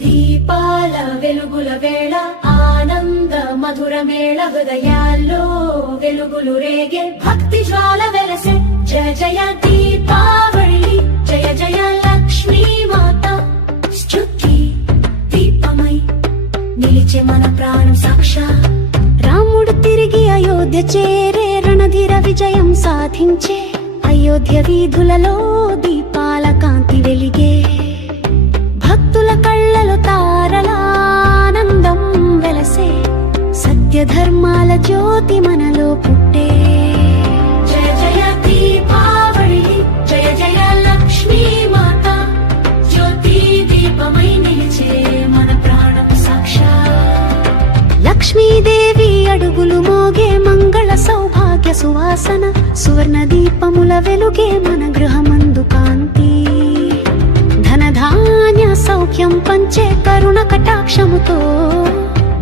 దీపాల వెలుగుల వేళ ఆనంద మధుర మేళ హృదయాల్లో వెలుగులు రేగే భక్తి జ్వాల వెలసే జయ జయ దీపావళి జయ జయ లక్ష్మీ మాత స్తుతి దీపమై నిలిచే మన ప్రాణం సాక్షా రాముడు తిరిగి అయోధ్య చేరే రణధీర విజయం సాధించే అయోధ్య వీధులలో దీపాల కాంతి వెలిగే భక్తుల కళ్ళలో తారలానందం వెలసే సత్య ధర్మాల జ్యోతి మనలో పుట్టే జయ జయ దీపావళి జయ జయ లక్ష్మీ మాత జ్యోతి దీపమై నిలిచే మన ప్రాణం సాక్షా లక్ష్మీదేవి అడుగులు మోగే మంగళ సౌభాగ్య సువాసన సువర్ణ దీపముల వెలుగే మన గృహమందు కాంతి ధనధాన్య సౌఖ్యం పంచే కరుణ కటాక్షముతో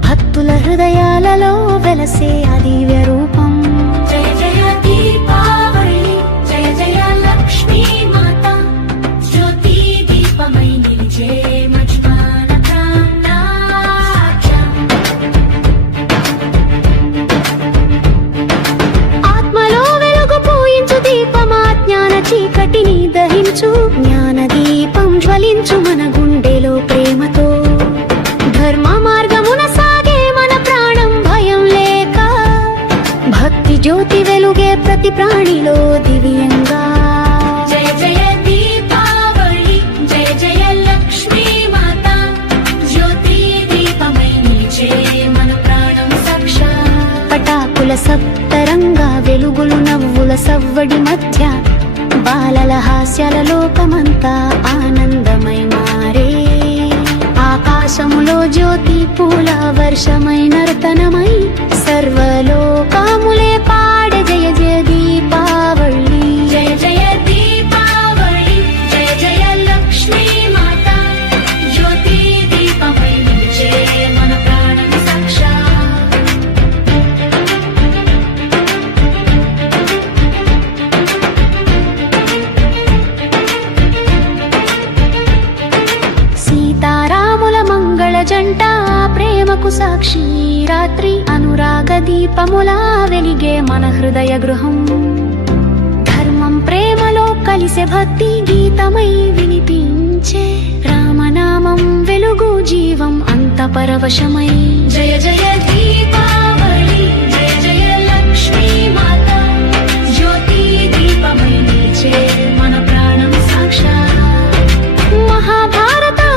భక్తుల హృదయాలలో వెలసే అదివ్య రూపం జయ జయ దీపావళి జయ జయ లక్ష్మీ మాత జ్యోతి దీపమై నిలిచే మజ్మాన ప్రాణాఖ్యం ఆత్మలో వెలుగు పూయించు దీపమా జ్ఞాన చీకటిని దహించు జ్ఞాన దీపం జ్వలించు మన గుండెలో ప్రేమతో ధర్మ మార్గమున సాగే మన ప్రాణం భయం లేక భక్తి జ్యోతి వెలుగే ప్రతి ప్రాణిలో దివ్యంగా జయ జయ దీపావళి జయ జయ లక్ష్మీ మాత జ్యోతి దీపమై నిలిచే మన ప్రాణం సాక్షా పటాకుల సప్తరంగా వెలుగులు నవ్వుల సవ్వడి మధ్య బాలల హాస్యాల లోకమంతా ఆనందమై మారే ఆకాశములో జ్యోతి పూల వర్షమై నర్తనమై సర్వలోకములే పాడే జయ జయ దీపావళి జయ జయ దీపావళి జయ జయ లక్ష్మీ మాత జ్యోతి దీపమై నిలిచే మన ప్రాణం సాక్షా సీతారాముల మంగళ జంట ప్రేమకు సాక్షి రాత్రి అనురాగ దీపములా వెలిగే మన హృదయ గృహం ధర్మం ప్రేమలో కలిసే భక్తి గీతమై వినిపించే రామనామం వెలుగు జీవం అంత పరవశమై జయ జయ దీప